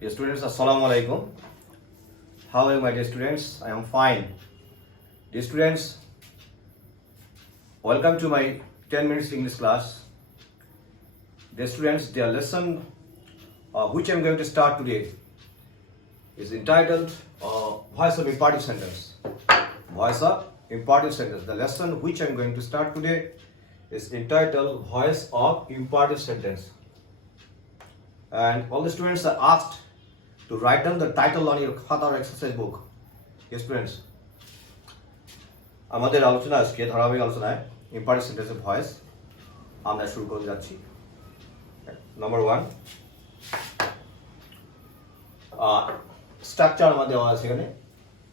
Dear students, Assalamu alaikum. How are you, my dear students? I am fine. Dear students, welcome to my 10 minutes English class. Dear students, the lesson which I am going to start today is entitled Voice of Imperative Sentence. Voice of Imperative Sentence. The lesson which I am going to start today is entitled Voice of Imperative Sentence. And all the students are asked to write down the title on your khata or exercise book. Yes, students. আমাদের আলোচনা আজকে ধারাবাহিক আলোচনায় ইম্পারেটিভ সেন্টেন্সের ভয়েস আমরা শুরু করতে যাচ্ছি। নাম্বার 1 স্ট্রাকচার আমাদের দেওয়া আছে এখানে।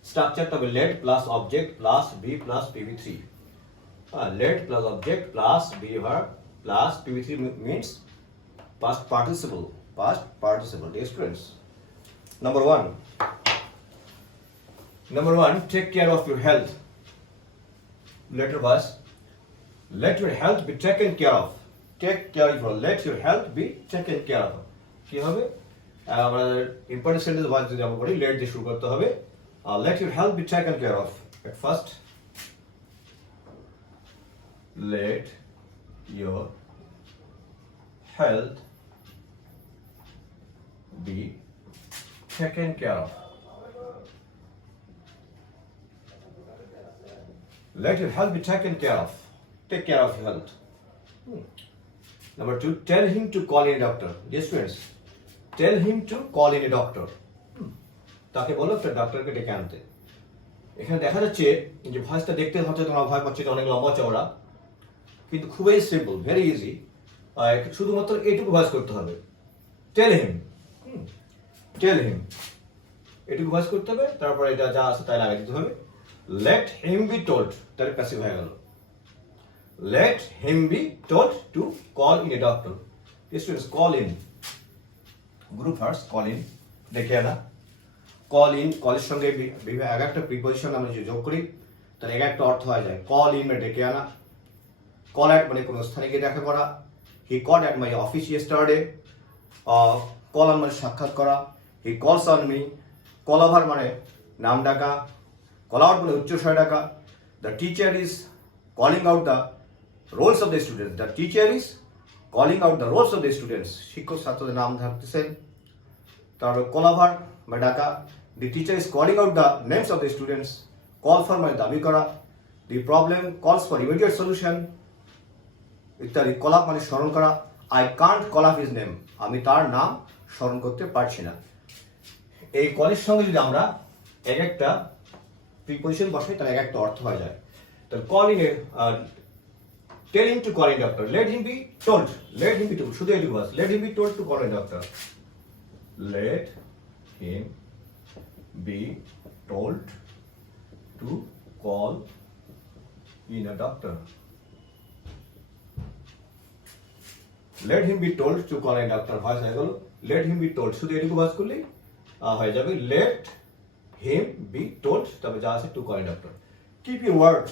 স্ট্রাকচারটা হবে let plus object plus be plus পিভি3। Let plus object plus be verb plus পিভি3 means past participle. Dear students. Number one, take care of your health. Letter was, let your health be taken care of. Take care of your, let your health be taken care of. কি হবে? আমরা important sentence ওয়াজ যদি আমরা বলি লেট দিয়ে শুরু করতে হবে। Let your health be taken care of. At first, let your health be taken care of. Let your health be taken care of. Take care of your health. Number 2, tell him to call in a doctor. Dear students, tell him to call in a doctor. তাকে বলো একটা ডক্টরকে ডেকে আনতে। এখানে দেখা যাচ্ছে যে ভয়েসটা দেখতে হচ্ছে তোমরা ভয় পাচ্ছ অনেক লম্বা চওড়া, কিন্তু খুবই সিম্পল, ভেরি ইজি। শুধুমাত্র এইটুকু ভয়েস করতে হবে। টেল হিম, এটুকু ভয়েস করতে হবে, তারপরে যা যা আছে তাই লাগিয়ে দিতে হবে। লেট হিম বি টোল্ড, তার প্যাসিভ হয়ে গেল। Late him be told to call in a doctor. Students, call in, group first, call in, ডেকে আনা। কল ইন, কলের সঙ্গে এক একটা প্রিপোজিশন আমরা যে যোগ করি তার এক একটা অর্থ হয়ে যায়। কল ইন মানে ডেকে আনা, কল অ্যাট মানে কোনো স্থানে গিয়ে দেখা করা। হি call at my office yesterday, call on মানে সাক্ষাৎ করা। হি কলস অন মি, কল ওভার মানে নাম ডাকা, কল আউট মানে উচ্চস্বরে ডাকা। The teacher is calling out the rolls of the students, the teacher is calling out the rolls of the students, শিক্ষক ছাত্রদের নাম ডাকতেছেন। তারপরে কল ওভার বা ডাকা। The teacher is calling out the names of the students, call for মানে দাবি করা। The problem calls for immediate solution ইত্যাদি। কল আপ মানে স্মরণ করা। I can't call up his name, আমি তার নাম স্মরণ করতে পারছি না। এই কলের সঙ্গে যদি আমরা এক একটা প্রিপোজিশন বসাই তাহলে এক একটা অর্থ হয়ে যায়। তাহলে call in, tell him to call in doctor, let him be told, let him be told, শুধু এটুকু বাস, let him be told to call in doctor, let him be told to call in a doctor, let him be told to call in doctor. Voice হয়ে গেল late him be told, শুধু এটুকু বাস করলেই হয়ে যাবে লেট হিম বি টোল্ড, তবে যা আছে to call in doctor. Keep your word,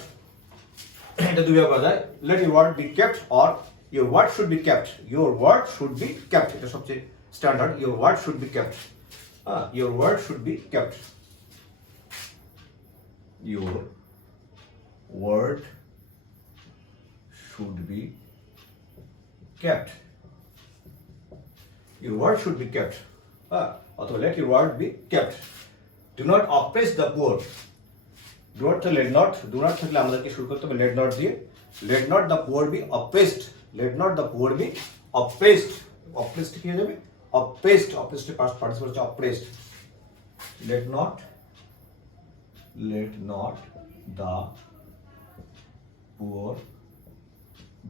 এটা দুইভাবে করা যায়। Let your word be kept or your word should be kept, your word should be kept, এটা সবচেয়ে standard. Your word should be kept, your word should be kept, your word should be kept, your word should be kept, অথবা let your word be kept. Do not oppress the poor, do not থাকলে আমাদেরকে শুরু করতে হবে let not দিয়ে। let not the poor be oppressed, let not the poor be oppressed, oppressed কি হয়ে যাবে oppressed, oppressed এর past participle হচ্ছে oppressed। let not the poor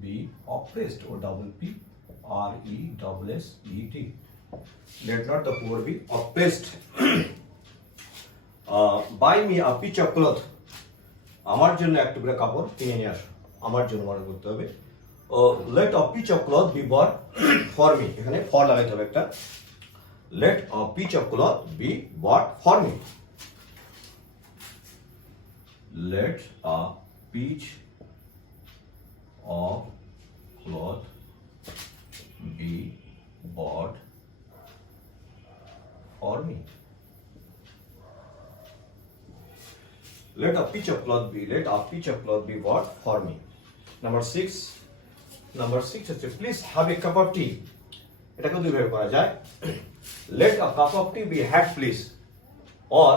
be oppressed, or double P R E S S E T. Let not the poor be oppressed. Buy me a piece of cloth, আমার জন্য এক টুকরা কাপড় কিনে নিয়ে আসো, আমার জন্য মনে করতে হবে। Let a piece of cloth be bought for me, এখানে for লাগাইতে হবে একটা। Let a piece of cloth be bought for me. Let a piece of cloth be bought for me. Let a piece of cloth be what? For me. Number 6 হচ্ছে please have a cup of tea. এটাকে দুইভাবে করা যায়। Let a cup of tea be had please, or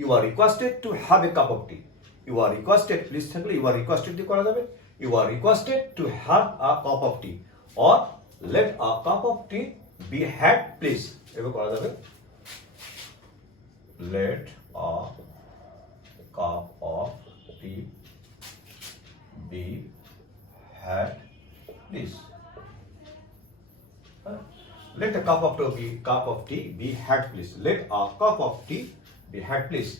you are requested to have a cup of tea. You are requested, please থাকলে you are requested দিয়ে করা যাবে। You are requested to have a cup of tea, or let a cup of tea be had please. এভাবে করা যাবে। Let a cup of tea be had please. Let a cup of tea be had please. Let a cup of tea be had please.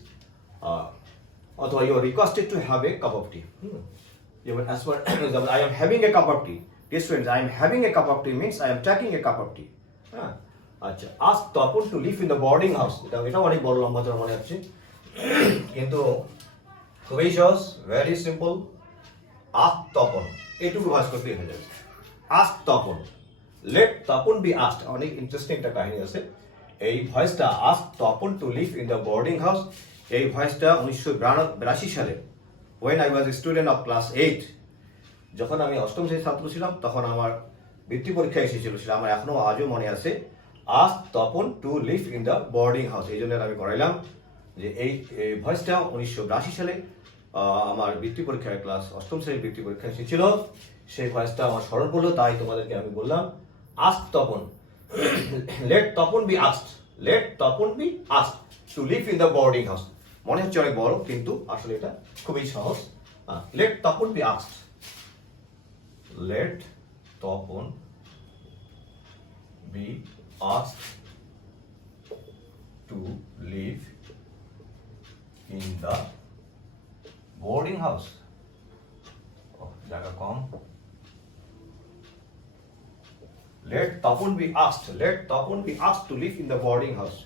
Although you are requested to have a cup of tea. As for example, I am having a cup of tea. Dear students, I am having a cup of tea means I am taking a cup of tea. আচ্ছা, ask Tapan to live in the boarding house. এটা অনেক বড় লম্বা চড়া মনে হচ্ছে, কিন্তু খুবই সহজ, ভেরি সিম্পল। ask তপন, এইটুকু ভাঁজ করতেই হয়ে যাবে। ask তপন, let তপন be asked। অনেক ইন্টারেস্টিং একটা কাহিনী আছে। এই ভয়েসটা ask Tapan to live in the boarding house, এই ভয়েসটা 1982 সালে when I was a student of class 8, যখন আমি অষ্টম শ্রেণীর ছাত্র ছিলাম, তখন আমার বৃত্তি পরীক্ষা এসেছিল, সেটা আমার এখনো আজও মনে আছে। ask Tapan to live in the boarding house, এই জন্য আমি করাইলাম যে এই ভয়েসটা 1982 সালে আমার বৃত্তি পরীক্ষায় ক্লাস অষ্টম শ্রেণীর বৃত্তি পরীক্ষা এসেছিল, সেই ভয়েসটা আমার স্মরণ করলো, তাই তোমাদেরকে আমি বললাম ask তপন। let Tapan be asked, let Tapan be asked to live in the boarding house। মনে হচ্ছে অনেক বড়, কিন্তু আসলে এটা খুবই সহজ। let Tapan be asked, let Tapan be asked to live in the boarding house. জায়গা কম। let Tapan be asked, let Tapan be asked to live in the boarding house.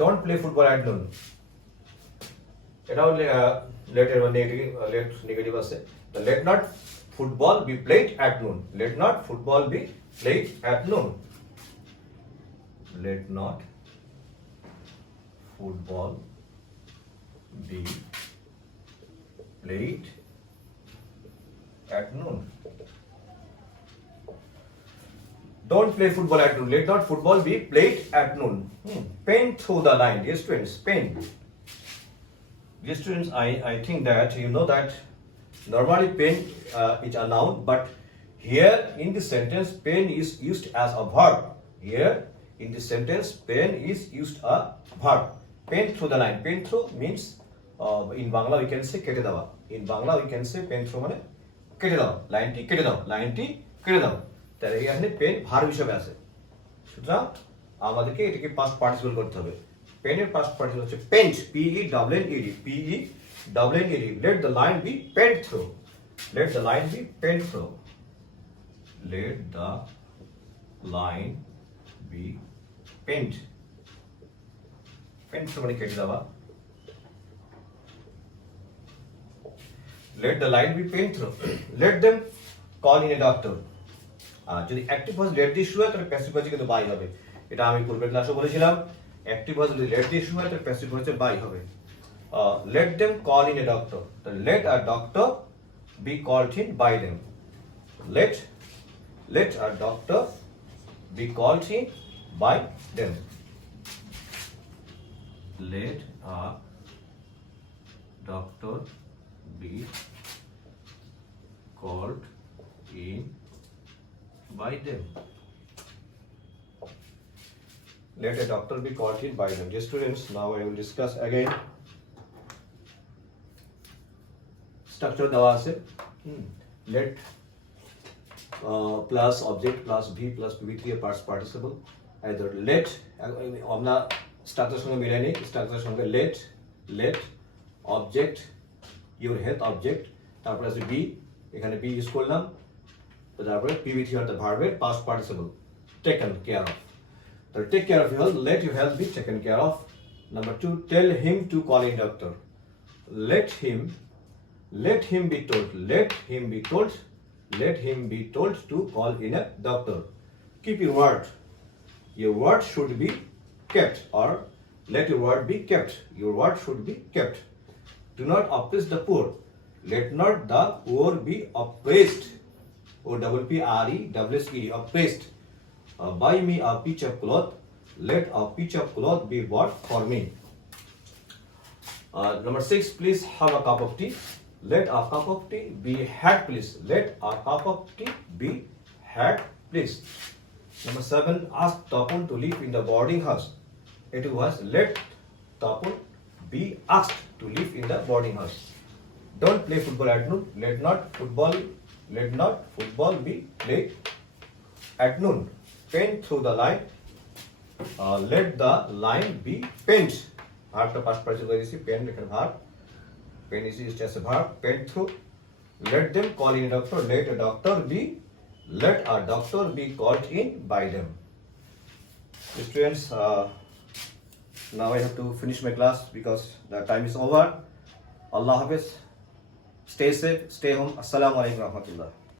don't play football at noon, এটাও let এর নেগেটিভ আছে। let not football be played at noon, let not football be played at noon, let not football be played at noon. Don't play football at noon, let not football be played at noon. Pen through the line, dear students, pen. Dear students, I think that you know that normally pen is a noun, but here in this sentence pen is used as a verb. Here in this sentence pen is used a verb. Pen through the line, pen through means in Bangla we can say কেটে দেওয়া। in Bangla we can say pen through মানে কেটে দাও, লাইনটি কেটে দাও, লাইনটি কেটে দাও। তাহলে এখানে পেন ভার্ব হিসেবে আছে, সুতরাং আমাদেরকে এটাকে পাস্ট পার্টিসিপল করতে হবে। পেনের পাস্ট পার্টিসিপল হচ্ছে paint, PENNED, PENNED। let the line be pent through, let the line be pent through, let the line be pent, pent through মানে কেটে দেওয়া। let the line be pent through, let them call in a doctor। যদি active voice late দিয়ে শুরু হয় তাহলে প্যাসিভ ভয়েসে কিন্তু বাই হবে, এটা আমি পূর্বের ক্লাসে বলেছিলাম। অ্যাক্টিভ ভয়েস যদি লেট দিয়ে শুরু হয় তাহলে প্যাসিভ ভয়েসে বাই হবে। let them call in a doctor, let a doctor be called in by them, let a doctor be called in by them, let a doctor be called in by them, let a doctor be called in by them। Dear students, now I will discuss again structure দেওয়া আছে। let plus object plus v plus pv3 a past participle, either let আমরা স্ট্রাকচার সঙ্গে মিলাই নিই, স্ট্রাকচার সঙ্গে let object your health object, তারপরে আছে be, এখানে be ইউজ করলাম, তারপরে pv3 অর্থাৎ ভার্বের past participle taken care of। তো take care of your health, let your health be taken care of। Number 2, tell him to call in doctor, let him be told, let him be told to call in a doctor। keep your word should be kept, or let your word be kept. Your word should be kept. Do not oppress the poor. Let not the poor be oppressed. O-P-P-R-E-S-S-E-D, oppressed. Buy me a piece of cloth. Let a piece of cloth be bought for me. Number 6, please have a cup of tea. Let a cup of tea be had, please. Let a cup of tea be had, please. Number 7, ask Tapun to live in the boarding house. It was let Tapun be asked to live in the boarding house. Don't play football at noon. Let not football be played at noon. Paint through the line. Let the line be paint. Verb to past participle is paint ekhane verb. Paint is just a verb. Paint through. Let them call in a doctor. Let a doctor be called in by them. Students, now I have to finish my class because the time is over. Allah Hafiz. Stay safe. Stay home. Assalamu alaikum warahmatullah.